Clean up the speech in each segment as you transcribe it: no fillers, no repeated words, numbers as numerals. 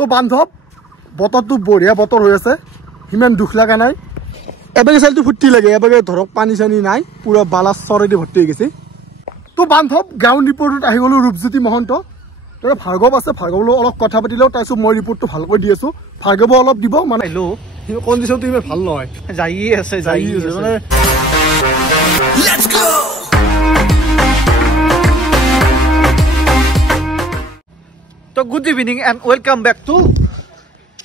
তো বান্ধৱ বতৰটো বঢ়িয়া বতৰ হৈ আছে, সিমান দুখ লগা নাই। এবাগে চাইলটো ফুৰ্তি লাগে, এবাগে ধৰক পানী চানী নাই, পুৰা বালা চৰেদি ভৰ্তি হৈ গৈছে। তো বান্ধৱ গ্ৰাউণ্ড ৰিপৰ্টত আহি গ'লো ৰূপজ্যোতি মহন্ত। তাৰ ভাৰ্গৱ আছে, ভাৰ্গৱলৈ অলপ কথা পাতি লওঁ, তাৰপিছত মই ৰিপৰ্টটো ভালকৈ দি আছোঁ। ভাৰ্গৱ অলপ দিব মানে কণ্ডিশ্যনটো ইমান ভাল নহয়, যায়ে আছে মানে। তো good evening and welcome back to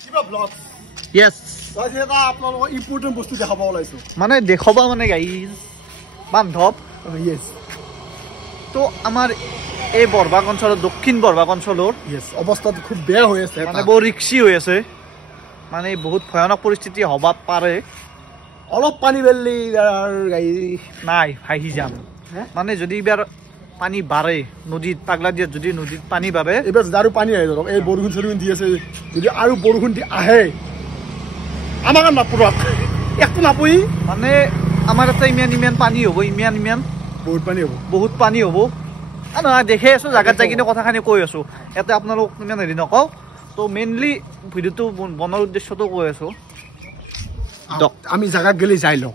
কিবা ব্লগ। য়েছ, এটা আপোনালোকক ইম্পৰ্টেণ্ট বস্তু দেখাব ওলাইছোঁ, মানে দেখুৱাবা মানে গাইজ বান্ধৱ। য়েছ, তো আমাৰ এই বৰবাগ অঞ্চলৰ দক্ষিণ বৰবাগ অঞ্চলৰ য়েছ অৱস্থাটো খুব বেয়া হৈ আছে, মানে বৰ ৰিক্সি হৈ আছে, মানে বহুত ভয়ানক পৰিস্থিতি হ'ব পাৰে। অলপ পানী বেলি গাড়ী নাই ভাহি যাম, মানে যদি এইবাৰ পানী বাঢ়ে নদীত, পাগলা দিয়াত যদি নদীত পানী বাঢ়ে, এইবাৰ আৰু পানী আহে ধৰক, এই বৰষুণ চৰষুণ দি আছে, যদি আৰু বৰষুণ দি আহে আমাৰ নাপৰক একটো নাপৰি, মানে আমাৰ ইয়াতে ইমান পানী হ'ব, ইমান বহুত পানী হ'ব, বহুত পানী হ'ব। নহয় দেখি আছোঁ জেগাত যাই কিনে কথাখিনি কৈ আছোঁ, ইয়াতে আপোনালোক ইমান হেৰি নকওঁ। তো মেইনলি ভিডিঅ'টো বনোৱাৰ উদ্দেশ্যটো কৈ আছোঁ, আমি জেগাত গেলি যাই লওঁ।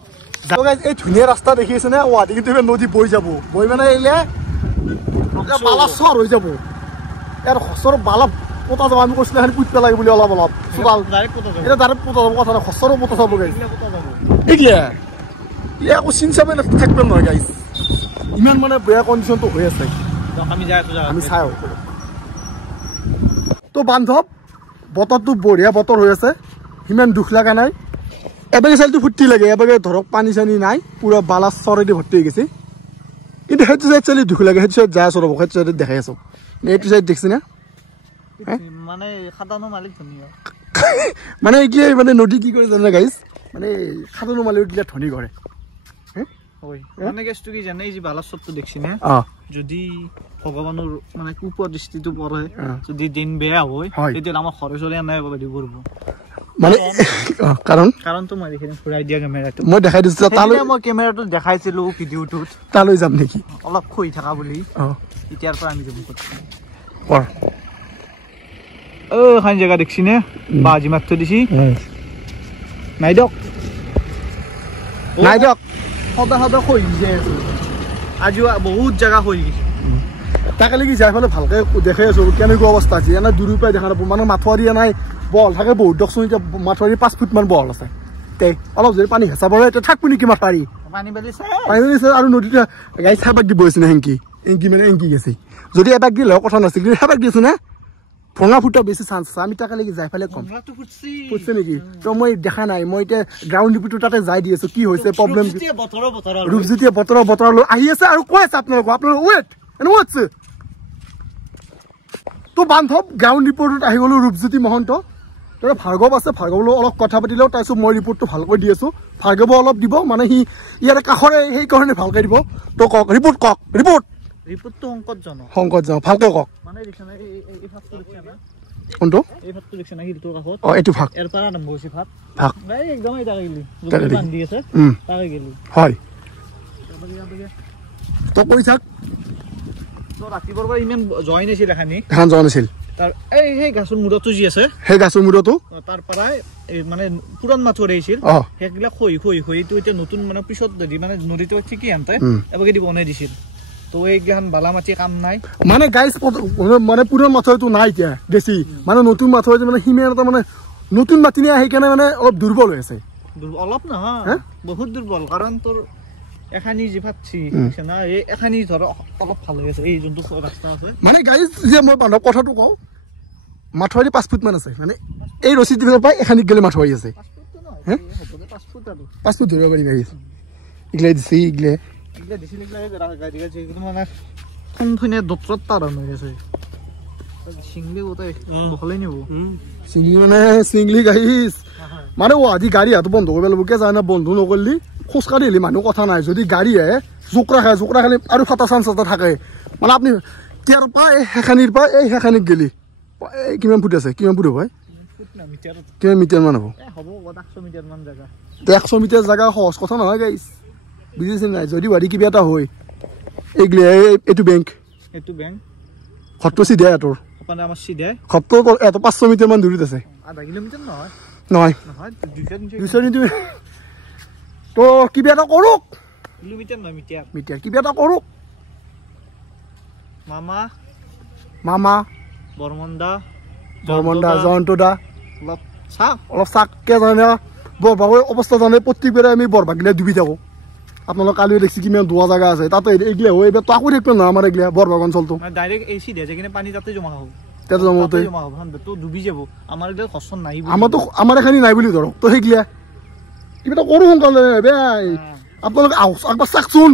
এই ধুনীয়া ৰাস্তা দেখি আছে নে, গুৱাহাটী কিন্তু নদী বৈ যাব, বৈ মানে এলে বালা চৰ হৈ যাব, ইয়াৰ সচৰ বালা পোতা যাব। আমি কৈছিলোঁ এখন পুত পেলাই বুলি অলপ অলপ চোতাল, এতিয়া ডাইৰেক্ট পোতা যাব, কথা নাই সচৰো পোতা যাব গাইছ। এইগিলা ইয়া একো চিন চাপে থাকিব নহয় গাইছ, ইমান মানে বেয়া কণ্ডিশ্যনটো হৈ আছে, আমি চাই আহোঁ। তো বান্ধৱ বতৰটো বঢ়িয়া বতৰ হৈ আছে, সিমান দুখ লগা নাই। এবাগে চাইলটো ফুৰ্তি লাগে, এবাগে ধৰক পানী চানী নাই, পুৰা বালা চৰেদি ভৰ্তি হৈ গৈছে। কিন্তু সেইটো চাইড চালি দুখ লাগে, সেইটো চাইড যাই আছোঁ ৰ'ব, সেইটো চাইডত দেখাই আছোঁ। এইটো চাইড দেখিছে না, মানে খাটানো মালিক ধনী, মানে এইগিলা মানে নদী কি কৰে জানে গাইছ, মানে খাটানো মালিক গিলা ধনী কৰে। মানে কেছটো কি জানে, এই যে বালাচৰটো দেখছি নে, যদি ভগৱানৰ মানে কুপদৃষ্টিটো পৰে, যদি দিন বেয়া হয় তেতিয়া আমাৰ ঘৰে চৰে নাই কৰিব, মানে কাৰণটো মই দেখাই ঘূৰাই দিয়া কেমেৰাটো মই দেখাই দিছোঁ, তালৈ মই কেমেৰাটো দেখাইছিলোঁ ভিডিঅ'টোত, তালৈ যাম নেকি অলপ শুই থকা বুলি। এতিয়াৰ পৰা আমি যাম এখন জেগা দেখছি নে, বাজি মাত্ৰ দিছি নাই দিয়ক সদায় সদায় হৈ যাই আছো, আজিও বহুত জেগা হৈ গৈছে। তাকে লাগি যাই পেলাই ভালকে দেখাই আছোঁ কেনেকুৱা অৱস্থা আছে, এনে দূৰৰ পৰাই দেখা নাপাব, মানে মাথোৱাৰী নাই বহল থাকে বহুত, দকচোন এতিয়া মাথোৱাৰী 5 ফুটমান বহল আছে, তে অলপ যদি পানী হেঁচা পৰে এতিয়া থাকবো নেকি মাথোৱাৰী, পানী বেলিছে আৰু নদীতে গাড়ী সেবাক দিব হৈছে না, এংকি মানে এংকি গেছে, যদি এবাক দিলে কথা নাছিল, কিন্তু সেবাক দিছোঁ না ভঙা ফুটা বেছি চান্স আছে। আমি তাকে লাগি যাই পেলাই কম ফুটছে নেকি, তো মই দেখা নাই, মই এতিয়া গ্ৰাউণ্ড ৰিপৰ্টটো তাতে যাই দি আছোঁ কি হৈছে প্ৰব্লেম। ৰূপজ্যোতিয়ে বতৰ লৈ আহি আছে আৰু কৈ আছে আপোনালোকক ৱেট এনে। তো বান্ধৱ গ্ৰাউণ্ড ৰিপৰ্টত আহি গ'লো ৰূপজ্যোতি মহন্ত। তাৰ ভাৰ্গৱ আছে, ভাৰ্গৱলৈ অলপ কথা পাতি লওঁ, তাৰপিছত মই ৰিপৰ্টটো ভালকৈ দি আছোঁ। ভাৰ্গৱ অলপ দিব, মানে সি ইয়াৰে কাষৰে সেইকাৰণে ভালকৈ দিব। তো কওক ৰিপৰ্ট, কওক ৰিপৰ্টটো শংকৰজনক ভালকৈ কওক। কোনটো এইটো ভাগ হয়, তই কৈ থাক। ৰাতিপুৱাৰ পৰা ইমান যোৱাই নাছিল, এখন যোৱা নাছিল, সেই গাছৰ মূৰতো যি আছে, সেই গাছৰ মূৰতো তাৰ পৰাই মানে পুৰণ মাথোৱাৰী আহিছিল, সেইগিলা খহি এতিয়া নতুন মানে পিছত যদি মানে নদীটো ঠিকেই আনতে এবাগে বনাই দিছিল। তো এইগিলাখান বালা মাটি কাম নাই, মানে গাইজ মানে পুৰণ মাথোৱাৰীটো নাই এতিয়া বেছি, মানে নতুন মাথোৱাৰী মানে সিমান এটা মানে নতুন মাটি নিয়ে সেইকাৰণে মানে অলপ দুৰ্বল হৈ আছে, অলপ নহয় বহুত দুৰ্বল, কাৰণ তোৰ এখানি যি ফাটছি না, এই এখানি ধৰ অলপ ভাল হৈ আছে, এই যোনটো ৰাস্তা আছে। মানে গাইজ যে মই বান্ধৱ কথাটো কওঁ, মাথোৱাৰী 5 ফুটমান আছে, মানে এই ৰছী দিনৰ পৰা এখানিত গ'লে মাথোৱাৰী আছে, 5 ফুট ধৰিব পাৰি গাইজ। এইগিলা দিছে, এইগিলা মানে কোনখিনি দত্ৰত তাৰ হৈ আছে, চিংলি গোটাই বহলাই নিব, চিংলি মানে চিংলি গাইজ মানে আজি গাড়ী হাতটো বন্ধ কৰিব লাগিব, কিয় যায় না, বন্ধ নকৰিলি খোজকাঢ়ি আহিলে মানুহ কথা নাই, যদি গাড়ী আহে জোকৰা খালে আৰু ফাটা চান্স এটা থাকে। মানে আপুনি ইয়াৰ পৰা এই সেইখানিৰ পৰা এই সেইখানিত গেলি কিমান ফুট আছে, কিমান ফুট হ'ব, কিমান মিটাৰমান হ'ব, 100 মিটাৰ জেগা সহজ কথা নহয় গাইজ, বুজিছে নাই। যদি বাৰী কিবা এটা হয়, এইগিলা এইটো বেংক ঘৰটো চিধা তোৰ এপানে আমাৰ সিধে ঘৰটো এত 500 মিটাৰ মান দূৰত আছে আধা কিলোমিটাৰ নহয় নহয় নহয় 200 মিটাৰ তো কিবা এটা কৰক কিলোমিটাৰ নহয় মিটাৰ কিবা এটা কৰক মামা বৰমন্দা জয়ন্তদা অলপ চাককে জানে বৰভাগৰ অৱস্থা জানে প্ৰত্যেকবাৰে আমি বৰভাগিলা ডুবি থাকোঁ আপোনালোক কালিও দেখছি কিমান দোৱা জাগা আছে তাতে এইগিলা হয় এইবাৰ তো আকৌ দেখব নহয় আমাৰ এইগিলা বৰভাগ অঞ্চলটো ডাইৰেক্ট এই চিধে যে কিনে পানী তাতে জমা হ'ব তো ডুবি যাব আমাৰ এইগিলা খৰচন নাই আমাৰতো আমাৰ এখানি নাই বুলি ধৰক তো সেইগিলা কিবা এটা কৰোঁ সোনকালে বেয়াই আপোনালোকে একবাৰ চাওকচোন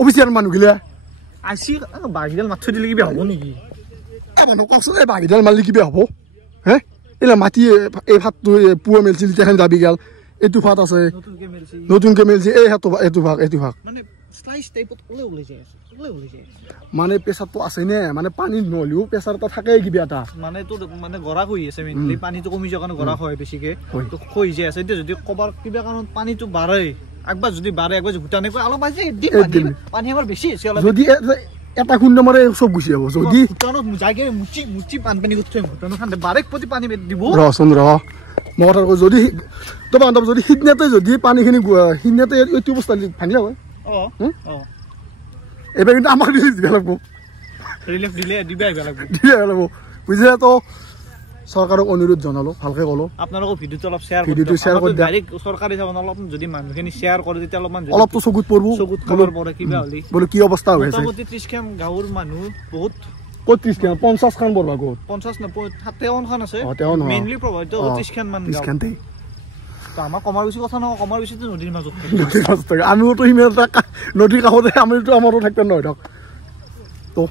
অফিচিয়েল মানুহগিলা আইচি বাঘিডাল মাথ দিলে কিবা হ'ব নেকি মানুহ কওকচোন এই বাঘিডাল মাৰিলে কিবা হ'ব হে এইলা মাটি এই ভাতটো পুৱা মেলছিল তেখেন যাবি গাল এইটো ভাত আছে নতুনকে মেলছি এই এইটো ভাগ মানে প্ৰেচাৰটো আছে নে মানে পানী নহলেও প্ৰেচাৰ এটা থাকে কিবা এটা মানে তোৰ মানে গৰা হৈ আছে মেইনলি পানীটো কমি যোৱাৰ কাৰণে গৰা হয় বেছিকে তো হৈ যায় আছে এতিয়া যদি কবাৰ কিবা কাৰণত পানীটো বাঢ়ে একবাৰ যদি বাঢ়ে একবাৰ ভুটানে কয় অলপ পানী আমাৰ বেছি আছে যদি এটা খুন্দ মাৰে চব গুচি যাব যদি ভুটানত যাইকে মুচি বানপানী উঠে ভুটানৰ খান্দে বাৰেক প্ৰতি পানী দিব ৰচোন মই কথা কওঁ যদি তো বান্ধৱ যদি সিদিনাতে যদি পানীখিনি সিদিনাতে এইটো অৱস্থা ভাঙিলে হয় এইবাৰ কিন্তু আমাক দিব লাগিব বুজিলে তো চৰকাৰক অনুৰোধ জনালো ভালকে ক'লো আপোনালোকৰ ভিডিঅ'টো অলপ শ্বেয়াৰ কৰি ডাইৰেক্ট চৰকাৰে চাব অলপ যদি মানুহখিনি শ্বেয়াৰ কৰে তেতিয়া অলপতো চকুত পৰিব খবৰ পৰে কিবা হ'লে বোলে কি অৱস্থা হৈ আছে মোটামুটি 30 খান গাঁৱৰ মানুহ বহুত 30 খান 50 খান বৰভাগত 50 না 57 খান আছে মেইনলি প্ৰভাৱিত 30 খান মান 30 খানতে তো আমাৰ কমাৰ বেছি কথা নহয় কমাৰ বেছিটো নদীৰ মাজত আমিওতো সিমান নদীৰ কাষতে আমিতো আমাৰো থাকিব নহয় ধৰক তো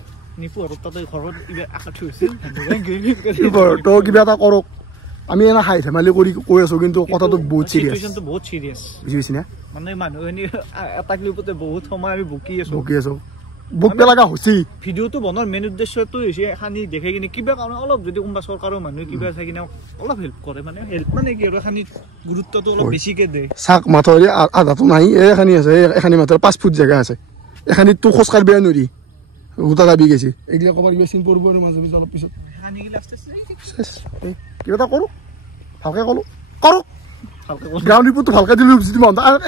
নিপু আৰু তাতে ঘৰত ইবা আকাঠি হৈছিল তো কিবা এটা কৰক আমি এনে হাই ধেমালি কৰি কৈ আছো কিন্তু কথাটো বহুত চিৰিয়াছ সিচুৱেশ্যনটো বহুত চিৰিয়াছ বুজিছি না মানে মানুহখিনি এটা ক্লিপতে বহুত সময় আমি বকি আছো বুকবে লাগা হৈছে ভিডিঅ'টো বনোৱাৰ মেইন উদ্দেশ্যটো হৈছে খানি দেখে কিনে কিবা কাৰণ অলপ যদি কোনোবা চৰকাৰৰ মানুহে কিবা চাই কিনে অলপ হেল্প কৰে মানে হেল্প মানে কি আৰু খানি গুৰুত্বটো অলপ বেছিকে দিয়ে চাক মাথৰি আধাটো নাই এখানি আছে এখানি মাথৰ 5 ফুট জায়গা আছে এখানিতো খোজ কাঢ়িব নোৱাৰি গোটা দাবি গৈছে এইগিলা কবাৰ মেচিন পৰব আৰু মাজে মাজে অলপ পিছত খানি গিলা আস্তে কিবা এটা কৰোঁ ভালকে কৰক গ্ৰাউণ্ড ৰিপৰ্টটো ভালকে দিলোঁ যদি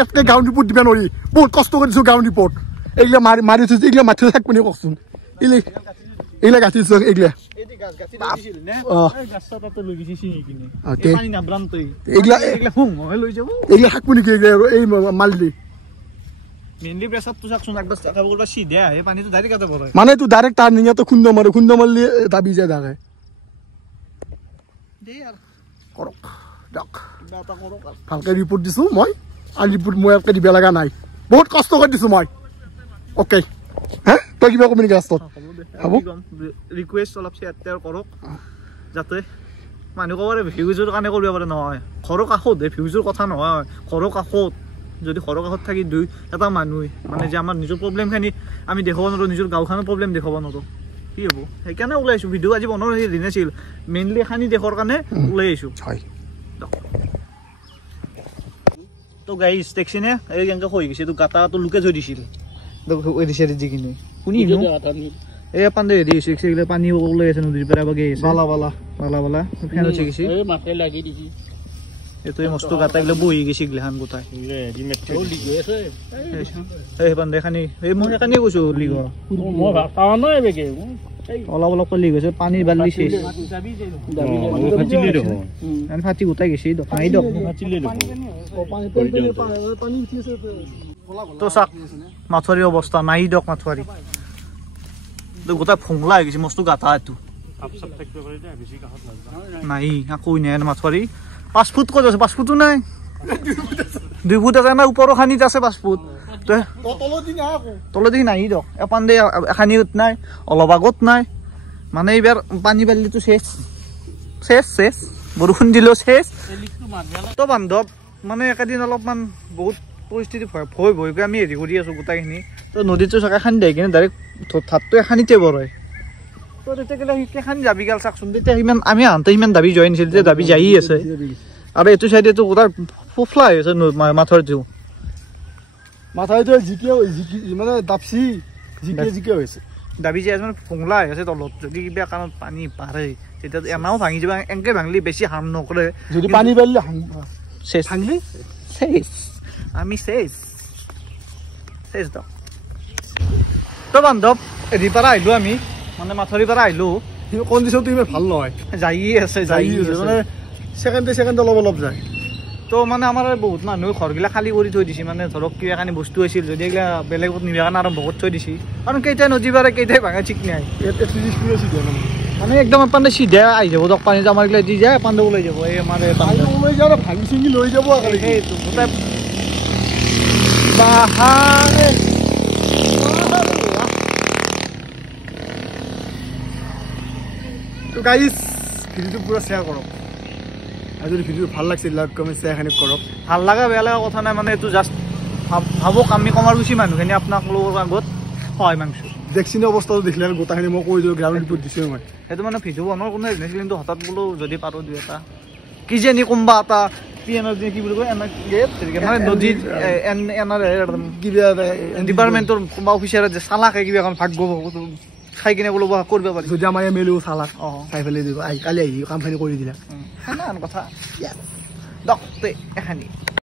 একে গ্ৰাউণ্ড ৰিপৰ্ট দিব নোৱাৰি বহুত কষ্ট কৰিছোঁ গ্ৰাউণ্ড ৰিপৰ্ট এইগিলা মাৰি থৈছে এইগিলা মাথি থাক বুলি কওকচোন এইগিলা গাঁঠি দিছোঁ এইগিলা এইগিলা থাকব নেকি এই মাল দি মেইনলি প্ৰেছাৰটো চাকচোন একবাৰ চাকাবৰপৰা সিধে আহে পানীটো ডাইৰেক্ট কাটে পৰে মানে তো ডাইৰেক্ট তাৰ নিয়াতো খুন্দ মাৰলি দাবি যায় থাকে কৰক দিয়ক ভালকে ৰিপৰ্ট দিছোঁ মই আৰু ৰিপৰ্ট মই ইয়াতকৈ দিব লগা নাই বহুত কষ্ট কৰি দিছোঁ মই অ'কে হে তই কিবা কবি নেকি লাষ্টত হ'ব ৰিকুৱেষ্ট অলপ শ্বেয়াৰ কৰক যাতে মানুহ ক'ব ভিউজৰ কাৰণে কৰিব পাৰে নহয় ঘৰৰ কাষত ভিউজৰ কথা নহয় ঘৰৰ কাষত যদি ঘৰৰ কাষত থাকি এটা মানুহে মানে যে আমাৰ নিজৰ প্ৰব্লেমখিনি আমি দেখাব নোৱাৰোঁ নিজৰ গাঁওখনৰ প্ৰব্লেম দেখাব নোৱাৰোঁ কি হ'ব সেইকাৰণে ওলাই আহিছোঁ ভিডিঅ' আজি বনোৱাৰ সেই দিন আছিল মেইনলি খানি দেশৰ কাৰণে ওলাই আহিছোঁ তো গাইছ দেখছিনে এই কেনেকৈ হৈ গৈছে এইটো গাঁতাটো লুকে থৈ দিছিল দি কিনে শুনি এই পাণ্ডে হেৰি হৈছে এইগিলা পানী ওলাই আছে নদীৰ পৰা বগৈ আছে বালা ফেন উঠি গৈছে এইটোৱে মস্ত গাঁতা এইগিলা বহি গৈছে এইগিলাখান গোটাই এই পাণ্ডে খানি এই মই সেইকাৰণে কৈছোঁ লিগ অলপ অলপকৈ লিগ হৈছে পানী বালি চেচ ফাটি গোটাই গৈছে নাই দক তো চাক মাথুৱাৰী অৱস্থা নাই দক মাথুৱাৰী গোটাই ফোংলা হৈ গৈছে মস্ত গাঁতা এইটো নাই আকৌ নাই মাথুৱাৰী 5 ফুট ক'ত আছে 5 ফুটো নাই 2 ফুট আছে না ওপৰৰ খানিত আছে 5 ফুট তলদি নাই দক এপাণ্ডে এখানিত নাই অলপ আগত নাই মানে এইবাৰ পানী বালিটো চেচ বৰষুণ দিলেও চেচ তো বান্ধৱ মানে একেদিন অলপমান বহুত পৰিস্থিতি ভয় গৈ আমি হেৰি কৰি আছোঁ গোটাইখিনি তো নদীটো চাগে খান্দি আহি কিনে ডাইৰেক্ট ঠাতটো এখানিতে বৰয় তো তেতিয়া গ'লে সেইখানি যাবি গাল চাকচোন তেতিয়া সিমান আমি আহোঁতে সিমান দাবী যোৱাই নাছিল তেতিয়া দাবী যায়েই আছে আৰু এইটো চাইডেতো গোটাই ফুফলা হৈ আছে মাথুৱাৰীটো জিকি মানে দাপচি জিকি হৈছে দাবি যাই আছে মানে ভোংলা হৈ আছে তলত যদি কিবা কাৰণত পানী পাৰে তেতিয়া এনাও ভাঙি যাব এনেকৈ ভাঙিলে বেছি হাৰ্ম নকৰে যদি পানী বাঢ়িলে শেষ ভাঙিলে শেষ আমি শেষ শেষ দ তো বান্ধৱ এদিৰ পৰা আহিলোঁ আমি মানে মাথৰিৰ পৰা আহিলোঁ কণ্ডিশ্যনটো ইমান ভাল নহয় যায়ে আছে মানে ছেকেণ্ডে অলপ যায় তো মানে আমাৰ বহুত মানুহে ঘৰগিলা খালী কৰি থৈ দিছে মানে ধৰক কিবা কাৰণে বস্তু আছিল যদি এইগিলা বেলেগত নিবৰ কাৰণে আৰম্ভ কৰি থৈ দিছে কাৰণ কেইটাই নদী পাৰে কেইটাই ভাঙে ঠিক নাই মানে একদম পাণ্ডে চিধা আহি যাব দক পানী আমাৰ এইগিলা দি যায় পাণ্ডে ওলাই যাব এই আমাৰ ওলাই যাব ভাঙি চিঙি লৈ যাব সেইটো গোটাই তো গাইজ ভিডিঅ'টো পুৰা শ্বেয়াৰ কৰক আৰু যদি ভিডিঅ'টো ভাল লাগিছে লাইক কমেণ্ট শ্বেয়াৰ এখানি কৰক ভাল লগা বেয়া লগা কথা নাই মানে এইটো জাষ্ট ভাবক আমি কমাৰ গুচি মানুহখিনি আপোনালোকৰ আগত সহায় মাংছোঁ ভেকচিনৰ অৱস্থাটো দেখিলে গোটাখিনি মই কৈ দিলোঁ গ্ৰাউণ্ড ৰিপৰ্ট দিছোঁ মই সেইটো মানে ভিডিঅ' বনোৱাৰ কোনো নাছিল কিন্তু হঠাৎ বোলো যদি পাৰোঁ দুই এটা কিজানি কোনোবা এটা PNR কি বুলি কয় মানে নদীৰ কিবা ডিপাৰ্টমেণ্টৰ কোনোবা অফিচাৰে যে চালাকে কিবা এখন ভাগ্য খাই কিনে বোলো কৰিব পাৰি যদি আমাৰ MLA চালাক চাই পেলাই দিব কালি আহি কামখিনি কৰি দিলা সেনেহেন কথা দক এখানি